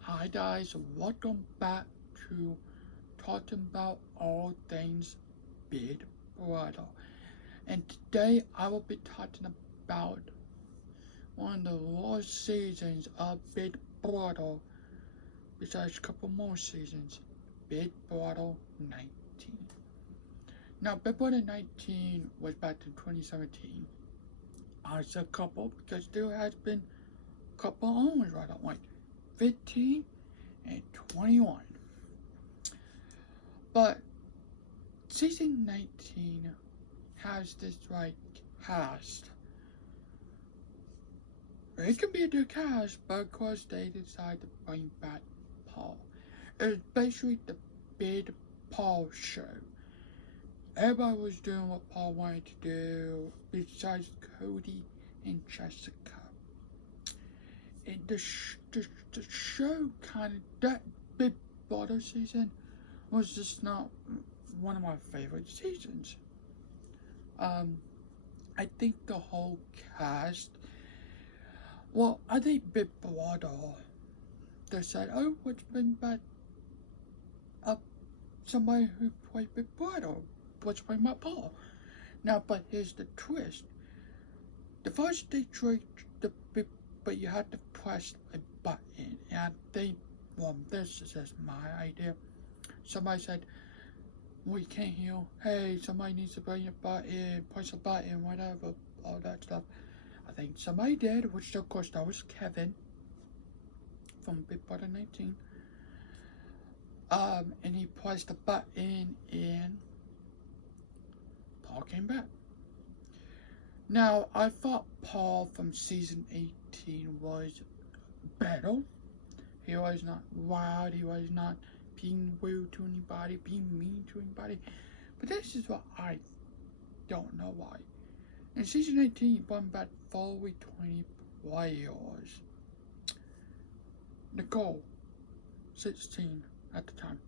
Hi guys, welcome back to talking about all things Big Brother. And today I will be talking about one of the last seasons of Big Brother, besides a couple more seasons, Big Brother 19. Now, Big Brother 19 was back in 2017. I said couple because there has been a couple owners right on, like 15 and 21. But season 19 has this right cast. It can be a good cast, but of course they decide to bring back Paul. It's basically the Big Paul show. Everybody was doing what Paul wanted to do, besides Cody and Jessica. And the show kind of, that Big Brother season was just not one of my favorite seasons. I think the whole cast, well, I think Big Brother, they said, oh, let's bring back up somebody who played Big Brother. Let's bring back Paul. Now, but here's the twist. The first they tried the Big, but you had to press a button, and they, well, this is just my idea. Somebody said, we can't hear. Hey, somebody needs to bring a button, press a button, whatever, all that stuff. I think somebody did, which of course that was Kevin from Big Brother 19. And he pressed the button and Paul came back. Now, I thought Paul from season 18 was better. He was not wild, he was not being rude to anybody, being mean to anybody. But this is what I don't know why. In season 18, he brought back fully 20 players. Nicole, 16 at the time.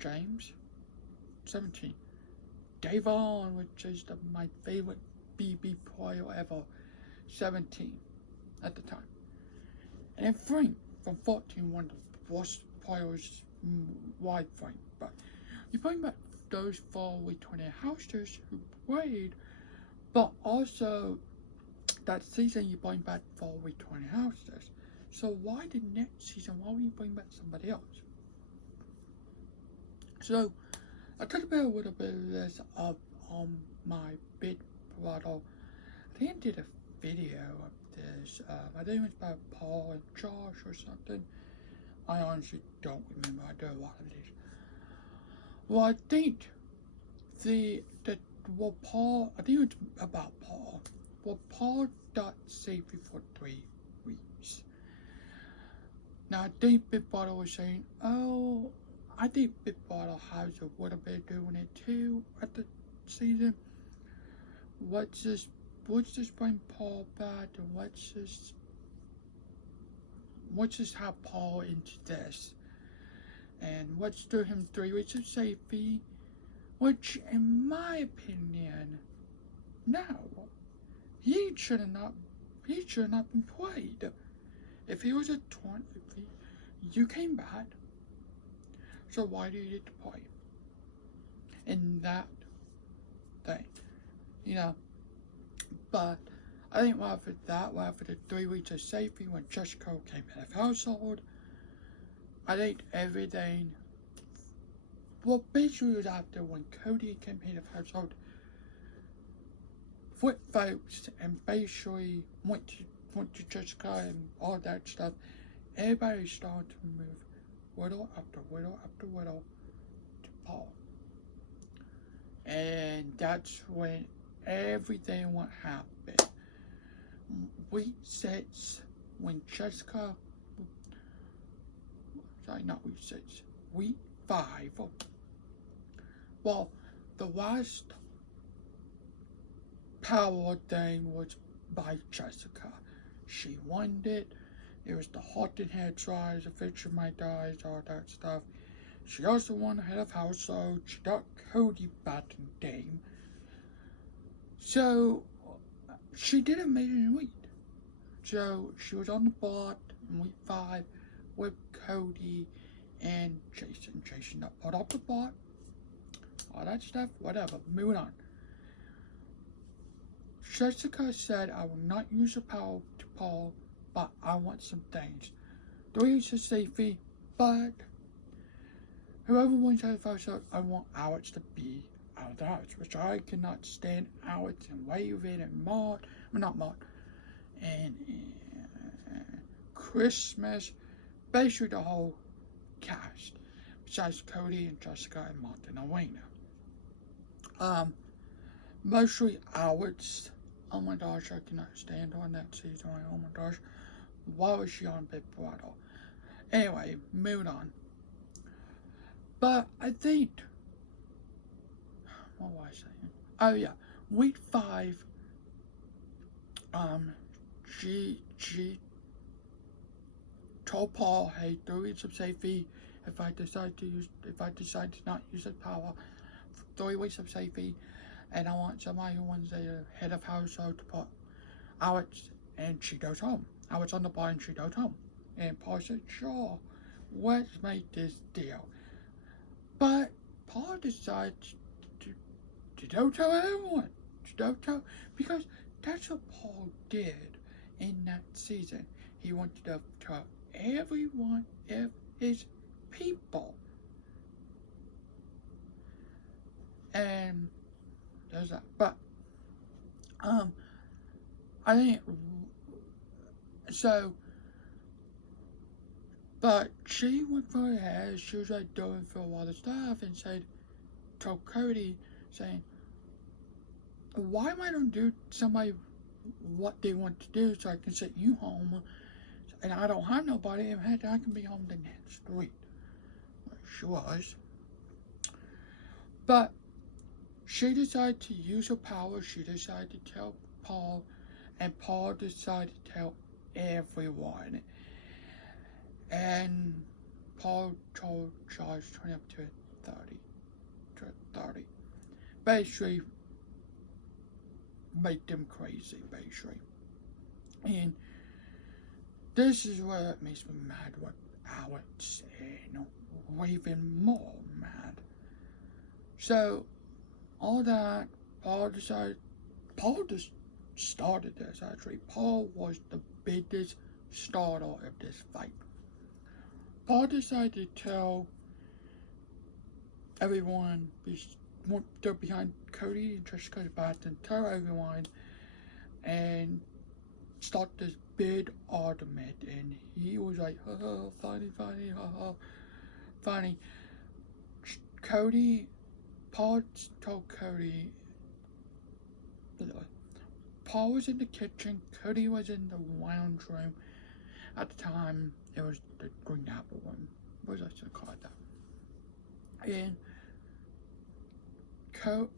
James, 17. Davon, which is my favorite BB player ever, 17 at the time. And then Frank from 14, one of the worst players wide Frank. But you bring back those fully 20 houses who played, but also that season you bring back fully 20 houses. So why the next season, why would you bring back somebody else? So I talked about a little bit of this up on my Big Brother. I think I did a video of this. I think it was about Paul and Josh or something. I honestly don't remember. I do a lot of these. Well, I think Paul, I think it's about Paul. Well, Paul got safety for 3 weeks. Now, I think Big Brother was saying, oh, I think Big Brother has a little bit doing it too at the season. Let's just bring Paul back and let's just have Paul into this. And let's do him 3 weeks of safety, which in my opinion, no, he should have not been played. If he was a 20, you came back, so why do you need to play in that thing? You know, but I think after that, after the 3 weeks of safety, when Jessica came out of household, I think everything, well, basically it was after when Cody came out of household, flipped votes and basically went to Jessica and all that stuff. Everybody started to move widow after widow after widow to Paul. And that's when everything went happen. Week 6, when Jessica, sorry, not week 6, week 5, well, the last power thing was by Jessica. She won it. It was the haunted hair tries, the picture my dies, all that stuff. She also won head of household. She got Cody back in game. So she did amazing week. So she was on the bot in week 5 with Cody and Jason. Jason that put up the bot, all that stuff, whatever. Moving on. Jessica said, I will not use the power to Paul, but I want some things. 3 weeks of safety, but whoever wins out of the episode, I want Alex to be out of the house, which I cannot stand Alex and Raven and Maud, not Maud, and Christmas, basically the whole cast, besides Cody and Jessica and Martin and Elena. Mostly Alex. Oh my gosh, I cannot stand on that season. Oh my gosh, why was she on Big Brother? Anyway, moving on. But I think, what was I saying? Oh yeah, week 5. She told Paul, hey, 3 weeks of safety. If I decide to not use the power, 3 weeks of safety, and I want somebody who wants the head of household to put Alex, and she goes home. Alex on the bar and she goes home. And Paul said, sure, let's make this deal. But Paul decides to don't tell everyone. Don't tell, because that's what Paul did in that season. He wanted to tell everyone of his people. And there's that. But I think so. But she went for her hair. She was like doing for a lot of stuff and told Cody, saying, why am I don't do somebody what they want to do so I can send you home, and I don't have nobody, and heck, I can be home the next week. Well, she was. But she decided to use her power. She decided to tell Paul, and Paul decided to tell everyone. And Paul told Charles 20 up to 30. Basically, make them crazy, basically. And this is what makes me mad, what Alex and Raven more mad. So, all that, Paul just started this, actually. Paul was the biggest starter of this fight. Paul decided to tell everyone, they're behind Cody and Jessica's back, and tell everyone, and start this big argument. And he was like, funny, funny. Paul told Cody, Paul was in the kitchen, Cody was in the lounge room. At the time, it was the Green Apple one. What was I going to call it that? And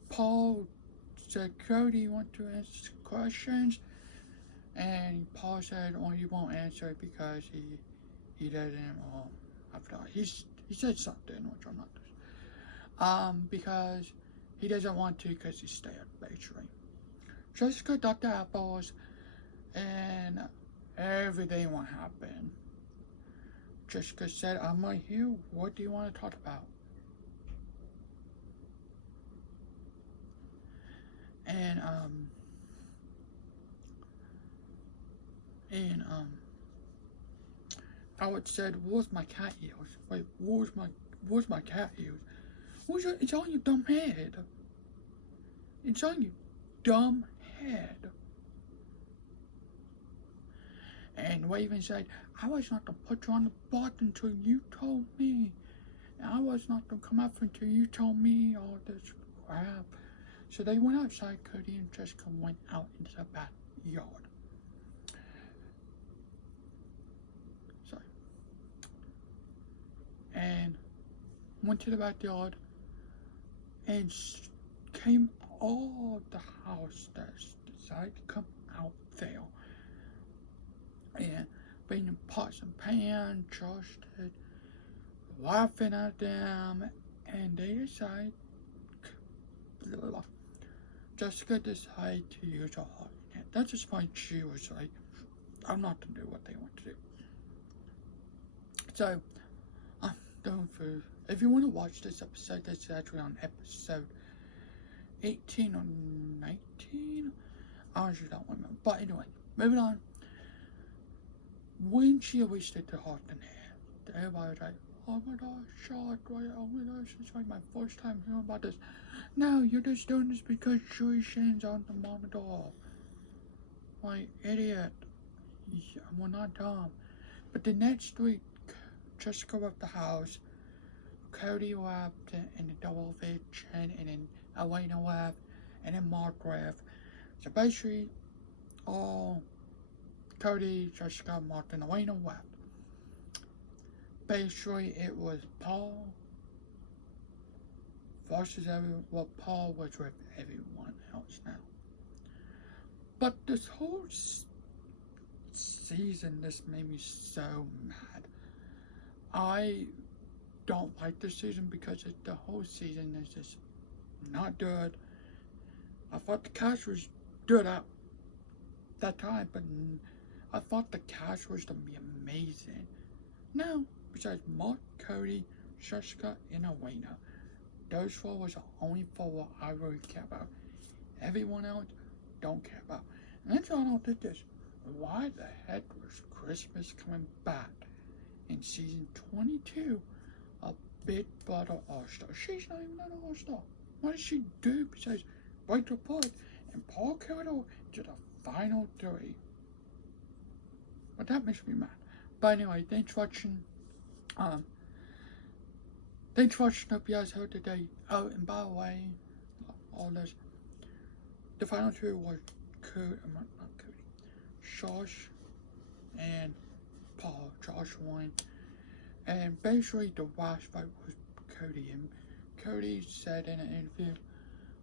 Paul said, Cody, you want to answer questions? And Paul said, oh, he won't answer because he doesn't, he said something, which I'm not, because he doesn't want to because he's scared, basically. Jessica got the apples, and everything won't happen. Jessica said, I'm right here, what do you want to talk about? And Alex said, where's my cat ears? Wait, where's my cat ears? It's on your dumb head. It's on your dumb head. And Raven said, I was not going to put you on the bot until you told me. And I was not going to come up until you told me all this crap. So they went outside. Cody and Jessica went out into the backyard. Sorry. And went to the backyard and came all the house that decided to come out there. And bringing pots and pans, trusted, laughing at them, and they decided, Jessica decided to use her heart. At this point, she was like, I'm not to do what they want to do. So, I'm going through. If you want to watch this episode, this is actually on episode 18 or 19. I honestly don't remember. But anyway, moving on. When she arrested the Horton head, everybody was like, oh my gosh, shocked, right? Oh my gosh, it's like my first time hearing about this. No, you're just doing this because Joy Shane's on the monitor. Like, idiot. Yeah, we're not dumb. But the next week, Jessica left the house, Cody left in the double eviction, and then Elena left, and then Mark left. So basically, all Cody, Jessica, Mark, and Elena left. Basically, it was Paul versus everyone. Well, Paul was with everyone else now. But this whole season, this made me so mad. I don't like this season because the whole season is just not good. I thought the cast was good at that time, but I thought the cast was going to be amazing. No, besides Mark, Cody, Jessica, and Elena. Those four was the only four I really care about. Everyone else, don't care about. And that's why I don't think this. Why the heck was Christmas coming back in season 22 of Big Brother All-Star? She's not even an All-Star. What did she do besides break the apart and Paul carried her to the final three? But that makes me mad. But anyway, thanks for watching. Thanks for watching. Hope you guys heard today. Oh, and by the way, all this. The final two was Josh and Paul. Josh won. And basically the last vote was Cody. And Cody said in an interview,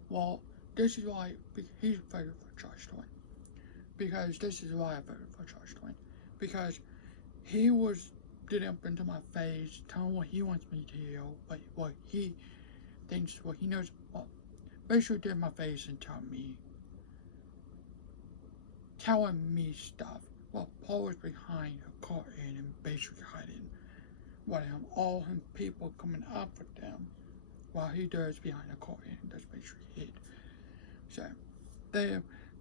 well, this is why he's voted for Josh to win. Because this is why I voted for Josh to win. Because he was getting up into my face, telling what he wants me to hear, what he thinks, what he knows. Well, basically did in my face and telling me stuff. Well, Paul was behind a curtain and basically hiding what all him people coming up with them, while he does behind a curtain and does basically hid. So,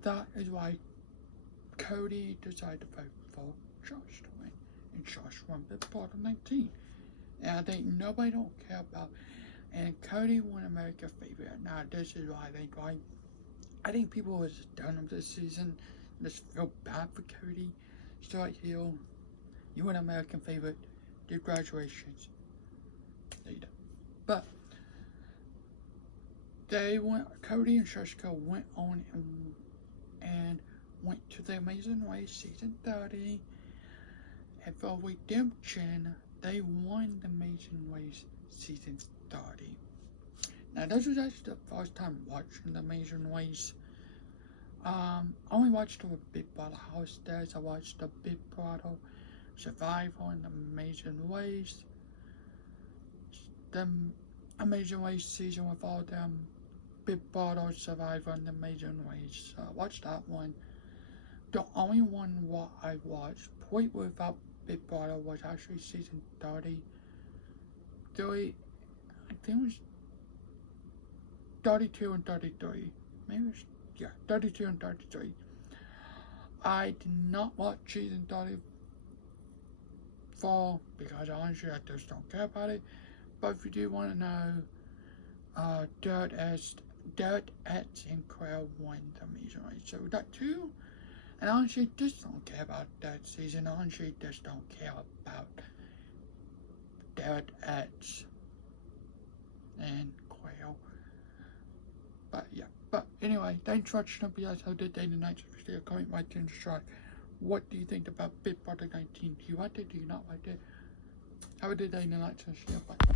that is why Cody decided to vote for Josh to win, and Josh won the part of 19. And I think nobody don't care about. And Cody won American Favorite. Now this is why I think people was done with this season. Just feel bad for Cody. Start Hill, you win American Favorite. Did graduations. There you go. But Cody and Jessica went on and went to the Amazing Race season 30. And for redemption, they won the Amazing Race season 30. Now, this was actually the first time watching the Amazing Race. I only watched the Big Brother House Days. I watched the Big Brother Survivor and the Amazing Race. The Amazing Race season with all them Big Brother Survivor and the Amazing Race. I watched that one. The only one what I watched, point without Big Brother, was actually season 30. I think it was 32 and 33. Maybe it was, yeah, 32 and 33. I did not watch season 34 because honestly I just don't care about it. But if you do want to know, Dirt at Sinclair won the Amazing Race. So we got two. And honestly, just don't care about that season. Honestly, just don't care about Dirt at and Quail. But yeah. But anyway, thanks for watching. Hope you guys have a good day tonight. So if you still comment, right in the shot. What do you think about Big Brother 19? Do you like it? Do you not like it? Have a good day tonight. So bye.